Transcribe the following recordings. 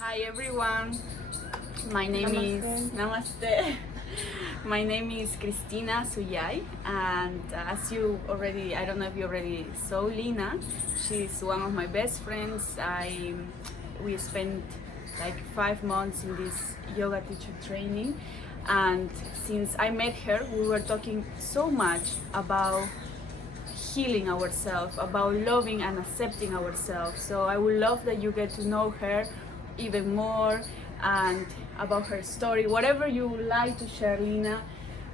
Hi everyone, my name is Namaste. My name is Cristina Suyay, and as you already, I don't know if you already saw Lina. She's one of my best friends. We spent like 5 months in this yoga teacher training, and since I met her, we were talking so much about healing ourselves, about loving and accepting ourselves. So I would love that you get to know her even more and about her story, whatever you would like to share, Lina.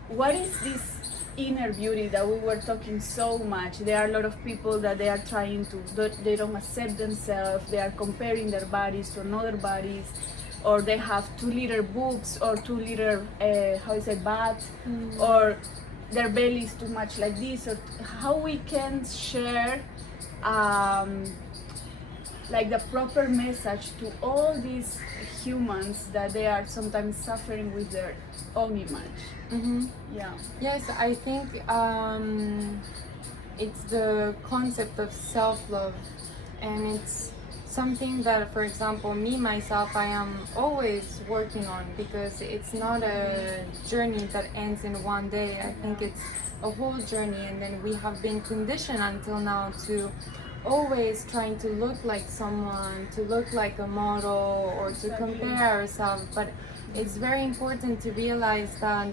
What is this inner beauty that we were talking so much? There are a lot of people that they are trying to, they don't accept themselves, they are comparing their bodies to another bodies, or they have too little boobs or too little, how is it, butt, or their belly is too much like this, or how we can share like the proper message to all these humans that they are sometimes suffering with their own image. Yeah. Yes, I think it's the concept of self-love, and it's something that, for example, me myself, I am always working on, because it's not a journey that ends in one day. I think it's a whole journey, and then we have been conditioned until now to always trying to look like someone, to look like a model, or to compare ourselves. But it's very important to realize that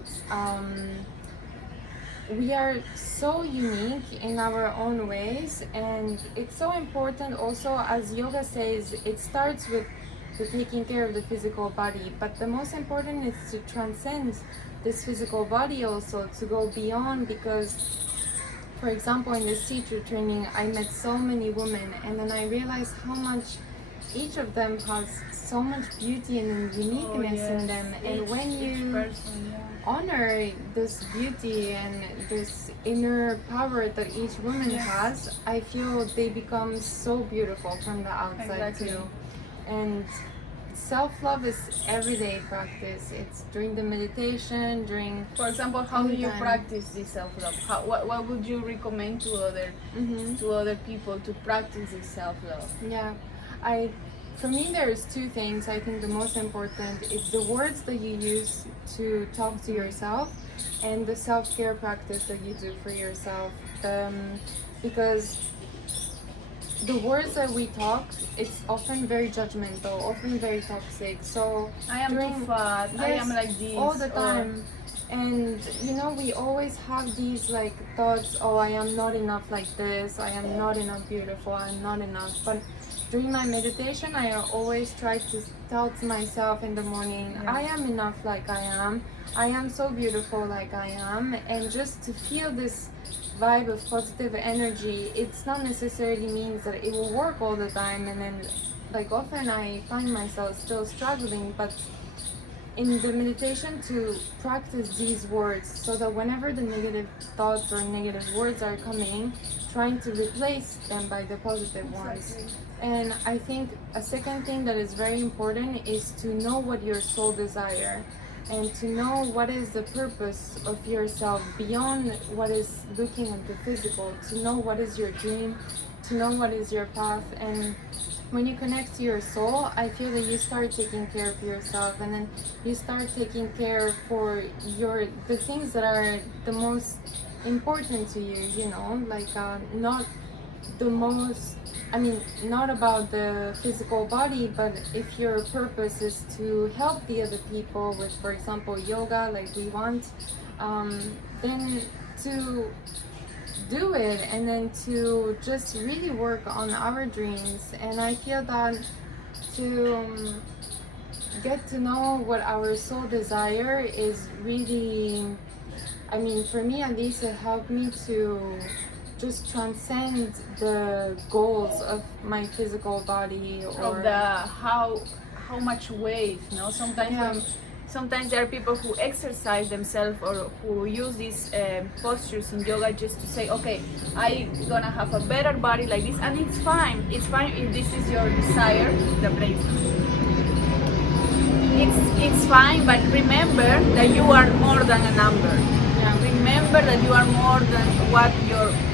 we are so unique in our own ways, and it's so important also, as yoga says, it starts with the taking care of the physical body, but the most important is to transcend this physical body also, to go beyond. Because for example, in this teacher training, I met so many women, and then I realized how much each of them has so much beauty and uniqueness in them. And when you honor this beauty and this inner power that each woman has, I feel they become so beautiful from the outside too. And self-love is everyday practice. It's during the meditation, during, for example, how do you practice this self-love? What would you recommend to other people to practice this self-love? Yeah, for me there's two things. I think the most important is the words that you use to talk to yourself, and the self-care practice that you do for yourself. Because the words that we talk, it's often very judgmental, often very toxic. So I am too fat, I am like this, all the time. And we always have these like thoughts, oh, I am not enough like this, I am not enough beautiful, I'm not enough. But during my meditation, I always try to tell to myself in the morning, I am enough like I am so beautiful like I am. And just to feel this vibe of positive energy, it's not necessarily means that it will work all the time, and then like often I find myself still struggling. But in the meditation, to practice these words, so that whenever the negative thoughts or negative words are coming, trying to replace them by the positive ones. And I think a second thing that is very important is to know what your soul desire, and to know what is the purpose of yourself beyond what is looking at the physical, to know what is your dream, to know what is your path. And when you connect to your soul, I feel that you start taking care of yourself, and then you start taking care for the things that are the most important to you, like not the most, not about the physical body, but if your purpose is to help the other people with, for example, yoga, like we want, then to do it, and then to just really work on our dreams. And I feel that to get to know what our soul desire is really, for me at least, it helped me to just transcend the goals of my physical body, or of the how much weight, sometimes there are people who exercise themselves or who use these postures in yoga just to say, okay, I'm gonna have a better body like this, and it's fine if this is your desire. The brain, it's fine, but remember that you are more than a number. Remember that you are more than what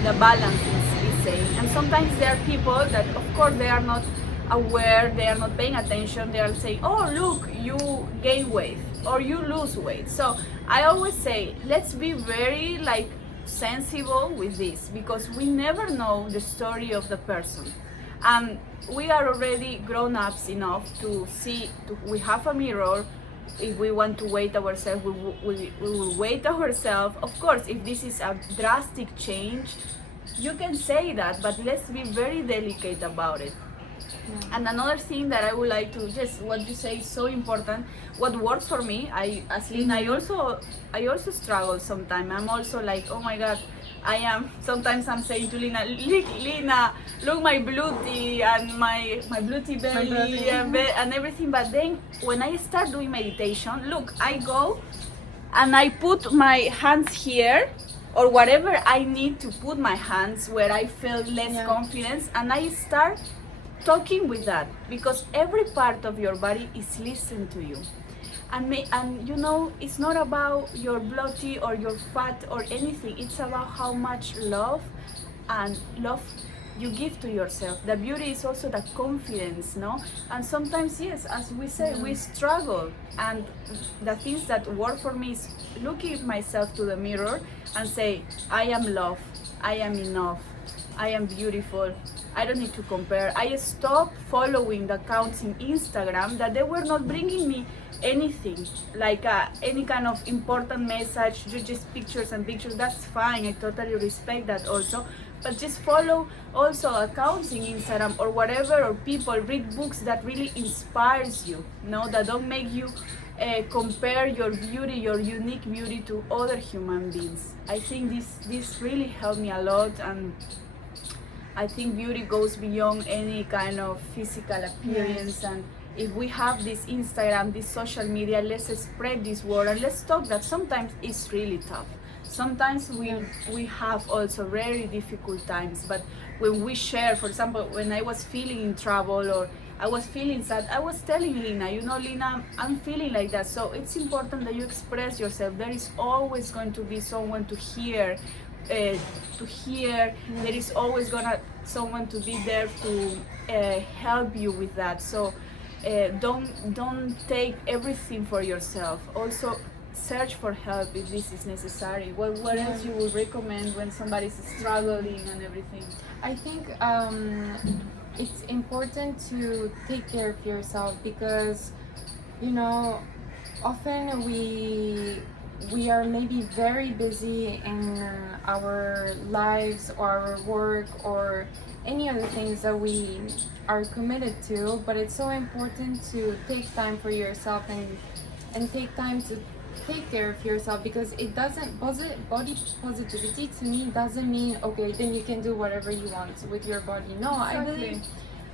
the balance is saying. And sometimes there are people that, of course, they are not aware, they are not paying attention, they are saying, oh look, you gain weight or you lose weight. So I always say, let's be very like sensible with this, because we never know the story of the person. And we are already grown-ups enough to see, we have a mirror. If we want to weight ourselves, we will weight ourselves. Of course, if this is a drastic change, you can say that, but let's be very delicate about it. And another thing that I would like to, just what you say is so important. What works for me, as Lina, I also struggle sometimes. I'm also like, oh my God, sometimes I'm saying to Lina, Lina, look my bluty and my bluty belly and everything. But then when I start doing meditation, look, I go and I put my hands here, or whatever I need to put my hands where I feel less confidence, and I start talking with that, because every part of your body is listening to you. And you know, it's not about your bloaty or your fat or anything. It's about how much love you give to yourself. The beauty is also the confidence, no? And sometimes, yes, as we say, we struggle. And the things that work for me is looking at myself to the mirror and say, I am love, I am enough, I am beautiful, I don't need to compare. I stopped following the accounts in Instagram that they were not bringing me anything, like any kind of important message, just pictures and pictures. That's fine, I totally respect that also. But just follow also accounts in Instagram or whatever, or people, read books that really inspires you, no, that don't make you compare your beauty, your unique beauty, to other human beings. I think this really helped me a lot, and I think beauty goes beyond any kind of physical appearance. And if we have this Instagram, this social media, let's spread this word, and let's talk that sometimes it's really tough. Sometimes we have also very difficult times, but when we share, for example, when I was feeling in trouble or I was feeling sad, I was telling Lina, you know, Lina, I'm feeling like that. So it's important that you express yourself. There is always going to be someone to hear. There is always someone to be there to help you with that. So don't take everything for yourself. Also search for help if this is necessary. What else you would recommend when somebody's struggling and everything? I think it's important to take care of yourself, because, you know, often we are maybe very busy in our lives or our work or any other things that we are committed to, but it's so important to take time for yourself and take time to take care of yourself, because it doesn't, body positivity to me doesn't mean, okay, then you can do whatever you want with your body. No, exactly. I believe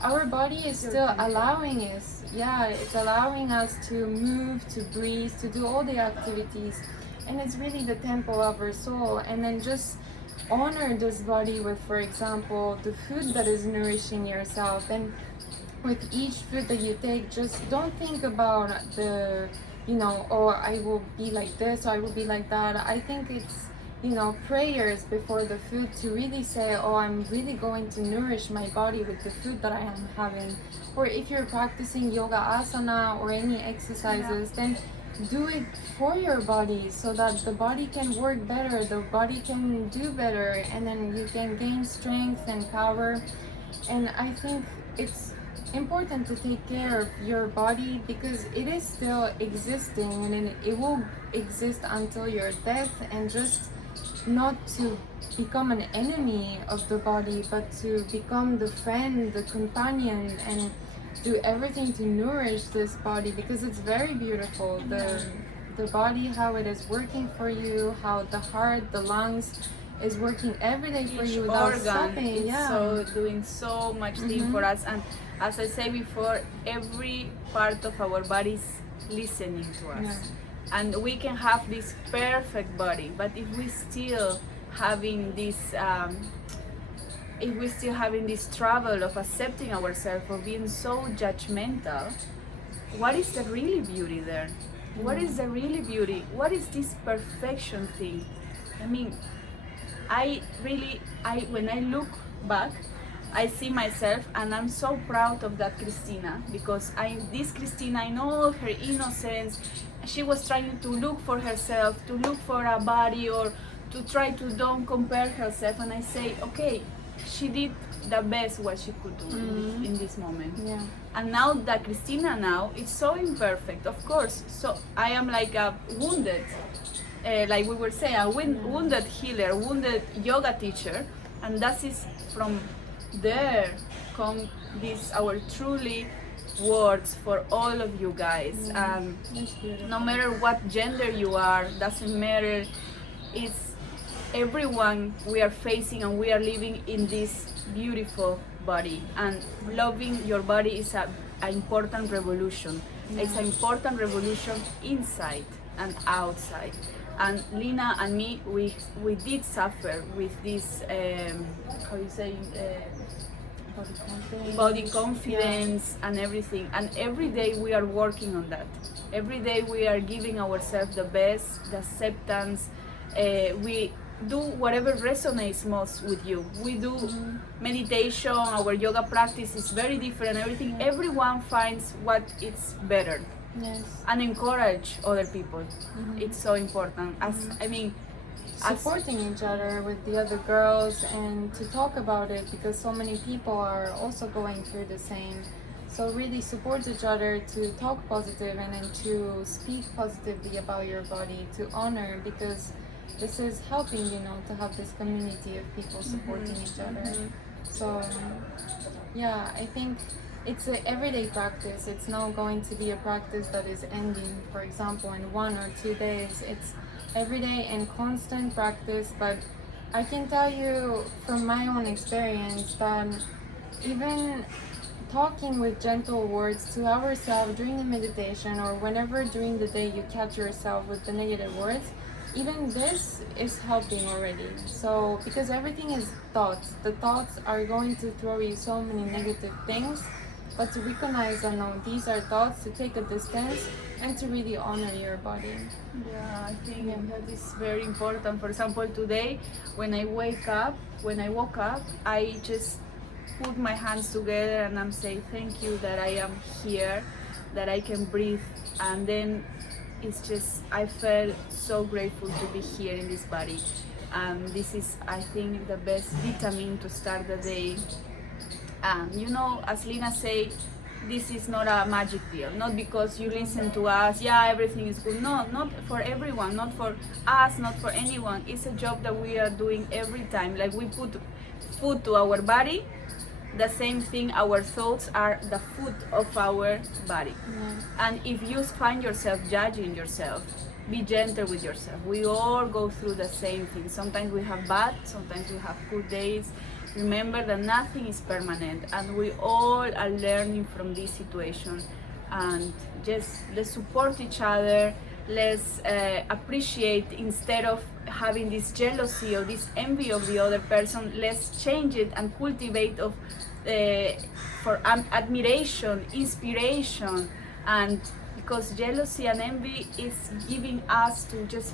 our body is still allowing us, it's allowing us to move, to breathe, to do all the activities, and it's really the temple of our soul. And then just honor this body with, for example, the food that is nourishing yourself. And with each food that you take, just don't think about the, you know, oh, I will be like this or I will be like that. I think it's, you know, prayers before the food to really say, oh, I'm really going to nourish my body with the food that I am having. Or if you're practicing yoga asana or any exercises, then do it for your body, so that the body can work better, the body can do better, and then you can gain strength and power. And I think it's important to take care of your body, because it is still existing, and it will exist until your death. And just not to become an enemy of the body, but to become the friend, the companion, and do everything to nourish this body, because it's very beautiful. The body, how it is working for you, how the heart, the lungs is working every day for you without stopping. So doing so much thing for us. And as I said before, every part of our body is listening to us. And we can have this perfect body, but if we still having this trouble of accepting ourselves, or being so judgmental, what is the really beauty there? What is the really beauty? What is this perfection thing? I mean, when I look back, I see myself, and I'm so proud of that Cristina, because this Cristina, in all her innocence, she was trying to look for herself, to look for a body, or to try to don't compare herself. And I say, okay, she did the best what she could do in this moment. Yeah. And now that Cristina now is so imperfect, of course. So I am like a wounded, like we were saying, a wounded healer, wounded yoga teacher, and that is from there come these our truly words for all of you guys. That's beautiful. No matter what gender you are, doesn't matter. It's everyone we are facing, and we are living in this beautiful body, and loving your body is an important revolution. It's an important revolution inside and outside. And Lina and me, we did suffer with this how you say body confidence and everything, and every day we are working on that. Every day we are giving ourselves the best, the acceptance. We do whatever resonates most with you. We do meditation, our yoga practice is very different, everything. Everyone finds what is better. Yes. And encourage other people. It's so important. As I mean, Supporting each other with the other girls, and to talk about it, because so many people are also going through the same. So really support each other, to talk positive, and then to speak positively about your body, to honor, because this is helping, to have this community of people supporting each other. So yeah, I think it's an everyday practice. It's not going to be a practice that is ending, for example, in 1 or 2 days. It's everyday and constant practice. But I can tell you from my own experience that even talking with gentle words to ourselves during the meditation, or whenever during the day you catch yourself with the negative words, even this is helping already. So because everything is thoughts, the thoughts are going to throw you so many negative things, but to recognize that no, these are thoughts, to take a distance, and to really honor your body. yeah, I think that is very important. For example, today when I woke up, I just put my hands together and I'm saying thank you that I am here, that I can breathe, and then it's just I felt so grateful to be here in this body. This is, I think, the best vitamin to start the day. As Lina say, this is not a magic pill. Not because you listen to us, yeah, everything is good. No, not for everyone, not for us, not for anyone. It's a job that we are doing every time. Like we put food to our body, the same thing, our thoughts are the food of our body. And if you find yourself judging yourself, be gentle with yourself. We all go through the same thing. Sometimes we have bad, sometimes we have good days. Remember that nothing is permanent, and we all are learning from this situation. And just let's support each other. Let's appreciate, instead of having this jealousy or this envy of the other person. Let's change it and cultivate for admiration, inspiration, and because jealousy and envy is giving us to just,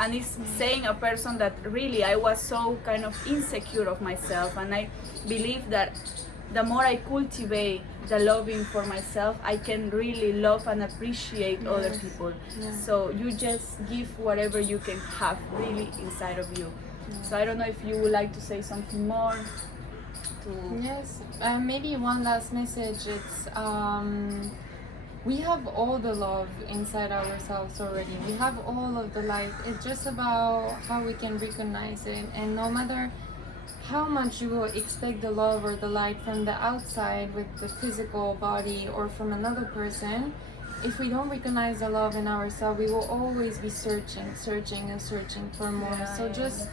and it's saying a person that really I was so kind of insecure of myself, and I believe that the more I cultivate the loving for myself, I can really love and appreciate other people. So you just give whatever you can have really inside of you. So I don't know if you would like to say something more. Yes, maybe one last message. It's we have all the love inside ourselves already. We have all of the light. It's just about how we can recognize it. And no matter how much you will expect the love or the light from the outside with the physical body or from another person, if we don't recognize the love in ourselves, we will always be searching for more. So just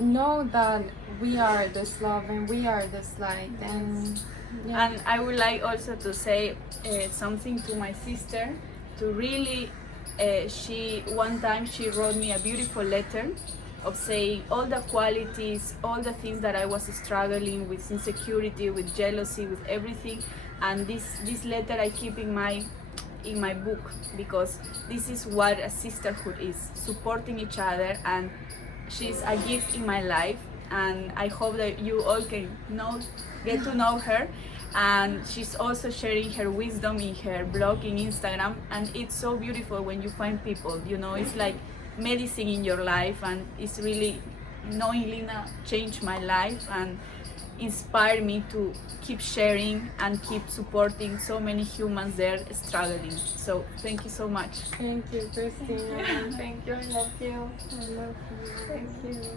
know that we are this love and we are this light. And And I would like also to say something to my sister, to really, one time she wrote me a beautiful letter of saying all the qualities, all the things that I was struggling with, insecurity, with jealousy, with everything. And this letter I keep in my book, because this is what a sisterhood is, supporting each other, and she's a gift in my life. and I hope that you all can get to know her. And she's also sharing her wisdom in her blog in Instagram, and it's so beautiful when you find people, you know, it's like medicine in your life. And it's really, knowing Lina changed my life and inspired me to keep sharing and keep supporting so many humans there struggling. So thank you so much. Thank you, Christina. Thank you. I love you. I love you. Thank you.